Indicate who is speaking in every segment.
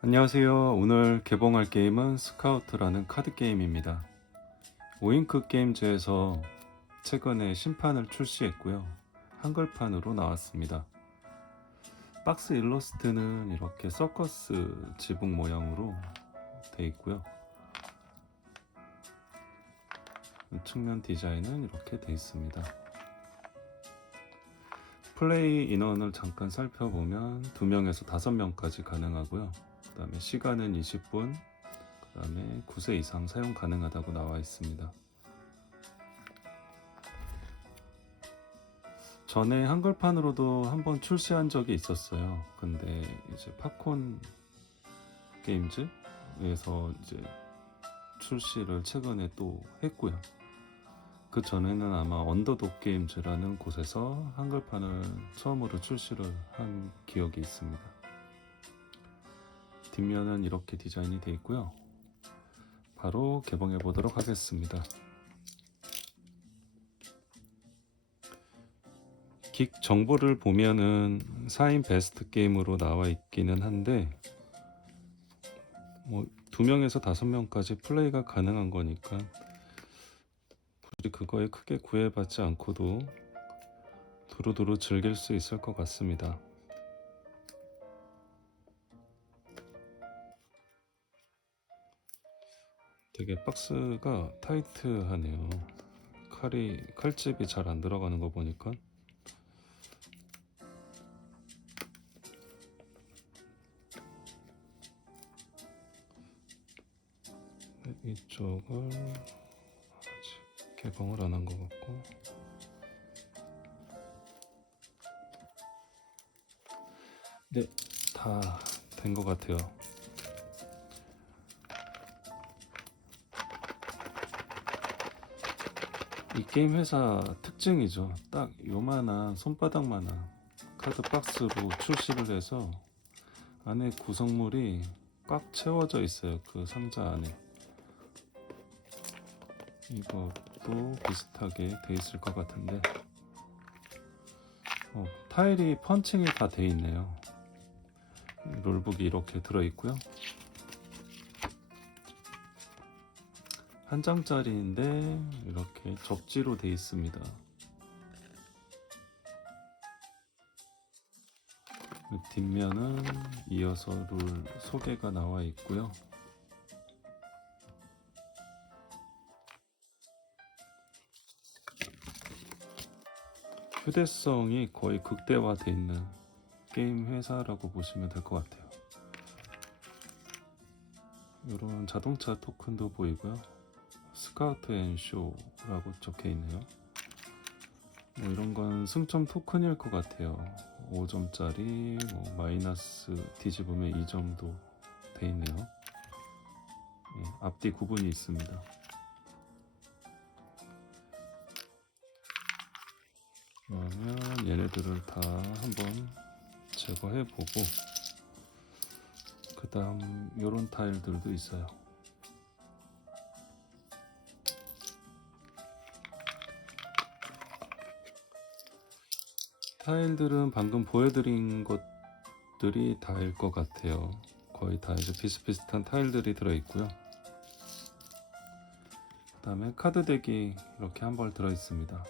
Speaker 1: 안녕하세요. 오늘 개봉할 게임은 스카우트라는 카드 게임입니다. 오잉크 게임즈에서 최근에 심판을 출시했고요. 한글판으로 나왔습니다. 박스 일러스트는 이렇게 서커스 지붕 모양으로 돼 있고요. 측면 디자인은 이렇게 돼 있습니다. 플레이 인원을 잠깐 살펴보면 2명에서 5명까지 가능하고요. 그 다음에 시간은 20분, 그 다음에 9세 이상 사용 가능하다고 나와 있습니다. 전에 한글판으로도 한번 출시한 적이 있었어요. 근데 이제 팝콘 게임즈에서 이제 출시를 최근에 또 했고요. 그 전에는 아마 언더독 게임즈라는 곳에서 한글판을 처음으로 출시를 한 기억이 있습니다. 뒷면은 이렇게 디자인이 되어 있고요. 바로 개봉해 보도록 하겠습니다. 긱 정보를 보면은 4인 베스트 게임으로 나와 있기는 한데 뭐 2명에서 5명까지 플레이가 가능한 거니까 굳이 그거에 크게 구애받지 않고도 두루두루 즐길 수 있을 것 같습니다. 되게 박스가 타이트하네요. 칼이 칼집이 잘 안 들어가는 거 보니까 네, 이쪽을 아직 개봉을 안 한 것 같고 네, 다 된 것 같아요. 이 게임 회사 특징이죠. 딱 요만한 손바닥만한 카드 박스로 출시를 해서 안에 구성물이 꽉 채워져 있어요. 그 상자 안에. 이것도 비슷하게 돼 있을 것 같은데 어, 타일이 펀칭이 다 돼 있네요. 롤북이 이렇게 들어 있고요. 한 장짜리인데 이렇게 접지로 돼 있습니다. 그 뒷면은 이어서 룰 소개가 나와 있고요. 휴대성이 거의 극대화돼 있는 게임 회사라고 보시면 될 것 같아요. 이런 자동차 토큰도 보이고요. 스카우트 앤 쇼라고 적혀 있네요. 뭐 이런 건 승점 토큰일 것 같아요. 5점짜리 뭐 마이너스 뒤집으면 2점도 돼 있네요. 예, 앞뒤 구분이 있습니다. 그러면 얘네들을 다 한번 제거해 보고 그 다음 요런 타일들도 있어요. 타일들은 방금 보여드린 것들이 다일 것 같아요. 거의 다 이제 비슷비슷한 타일들이 들어있고요. 그 다음에 카드 덱이 이렇게 한 벌 들어있습니다.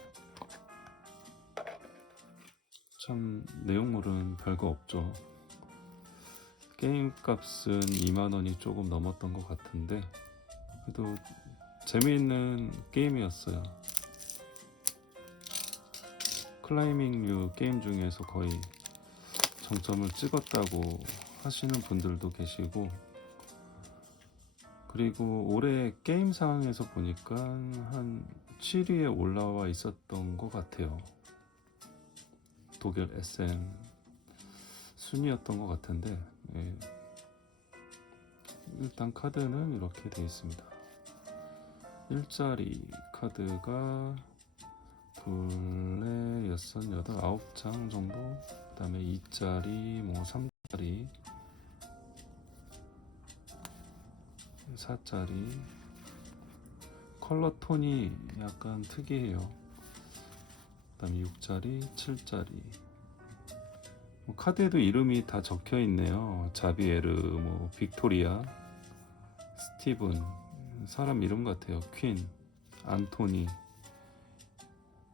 Speaker 1: 참 내용물은 별거 없죠. 게임 값은 2만원이 조금 넘었던 것 같은데 그래도 재미있는 게임이었어요. 클라이밍류 게임 중에서 거의 정점을 찍었다고 하시는 분들도 계시고 그리고 올해 게임 상황에서 보니까 한 7위에 올라와 있었던 것 같아요. 독일 SM 순위였던 것 같은데 예. 일단 카드는 이렇게 되어 있습니다. 일자리 카드가 둘레 여섯 여덟 아홉 장 정도. 그 다음에 2짜리 뭐 3짜리 4짜리. 컬러 톤이 약간 특이해요. 그 다음에 6짜리 7짜리. 뭐 카드에도 이름이 다 적혀 있네요. 자비에르, 뭐 빅토리아, 스티븐, 사람 이름 같아요. 퀸, 안토니,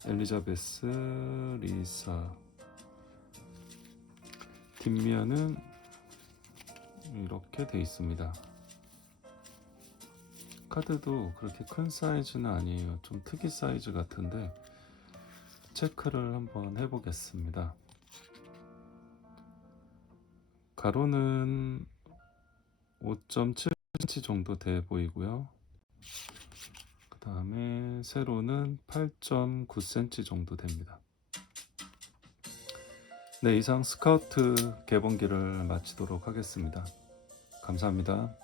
Speaker 1: 엘리자베스, 리사. 뒷면은 이렇게 돼 있습니다. 카드도 그렇게 큰 사이즈는 아니에요. 좀 특이 사이즈 같은데 체크를 한번 해보겠습니다. 가로는 5.7cm 정도 돼 보이고요. 그 다음에 세로는 8.9cm 정도 됩니다. 네, 이상 스카우트 개봉기를 마치도록 하겠습니다. 감사합니다.